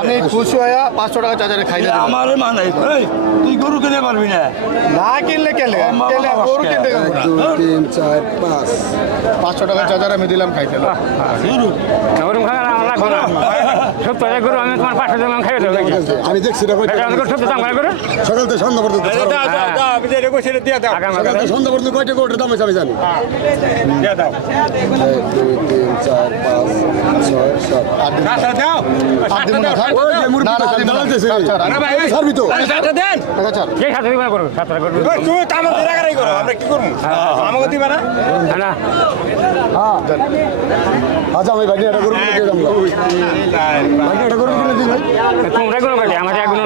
আমি খুশি হয়ে পাঁচশো টাকা চার্জারে খাই দিলাম আমার মানে এই, তুই গরু কিনে পারবি না। না কিনলে কেলে? গরু কিনতে তিন চার পাঁচ। পাঁচশো টাকা চার্জার আমি দিলাম খাই লাগবে না সত্তর হাজার করো আমি তোমার পাঁচশো টাকা খাই দেবো আমি দেখছি সত্তর দাম করে সকাল থেকে সন্ধ্যা পর্যন্ত সন্ধ্যা কয়টা গরুর দাম আছে আমি জানি। এক দুই তিন চার পাঁচ ছয় সাত আট আমাকে দিবা না? না আচ্ছা আমি ভাই এটা গরু কিনে দিয়ে যাব। গরু কিনে দিই ভাই তোমরা কোনো কাটে আমার এক গুণ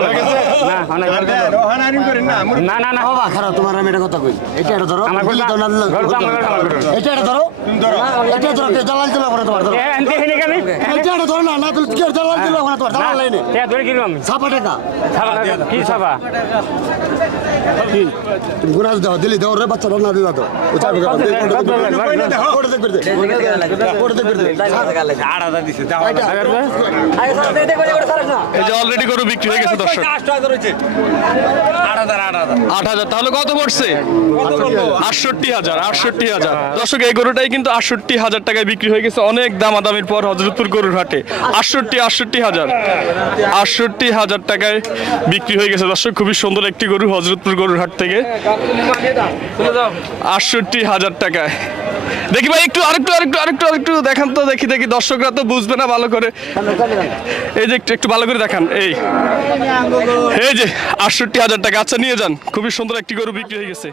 না অনেক রোহানারি করেন না না না না বাবা খারাপ তোমার আমি এটা কথা কই এটা এটা ধরো আমার কথা-। এটা এটা ধরো এটা ধরো কে দিলা করে তোমার ধরো এটা এটা ধরো না না তুই কে জ্বালাল দিলা করে তোমার জ্বালাল লাইনে তে ধরে কিলো আমি ছাপা টাকা কি ছাবা কি তুমি গুনাহ দাও দিলি দাও রে বাচ্চা না দিলা তো ও চাবি কত দেয়? কত দেয়? কোটে দেখবে দে কোটে দেখবে দে আট হাজার দিছে দাও এই যে অলরেডি গরু বিক্রি হয়ে গেছে দর্শক। আট হাজার তাহলে কত পড়ছে? আটষট্টি হাজার আটষট্টি হাজার। দর্শক এই গরুটাই কিন্তু আটষট্টি হাজার টাকায় বিক্রি হয়ে গেছে অনেক দামাদামির পর হজরতপুর গরুর হাটে। আটষট্টি আটষট্টি হাজার। আটষট্টি হাজার টাকায় বিক্রি হয়ে গেছে। দর্শক খুবই সুন্দর একটি গরু হজরতপুর গরুর হাট থেকে। আটষট্টি হাজার টাকায়। দেখি ভাই, একটু আরেকটু আরেকটু আরেকটু আরেকটু দেখান তো, দেখি দেখি। দর্শকরা তো বুঝবে না ভালো করে। এই যে একটু একটু ভালো করে দেখান, এই। এই যে আটষট্টি হাজার টাকা। আচ্ছা নিয়ে যান। খুবই সুন্দর একটি গরু বিক্রি হয়ে গেছে।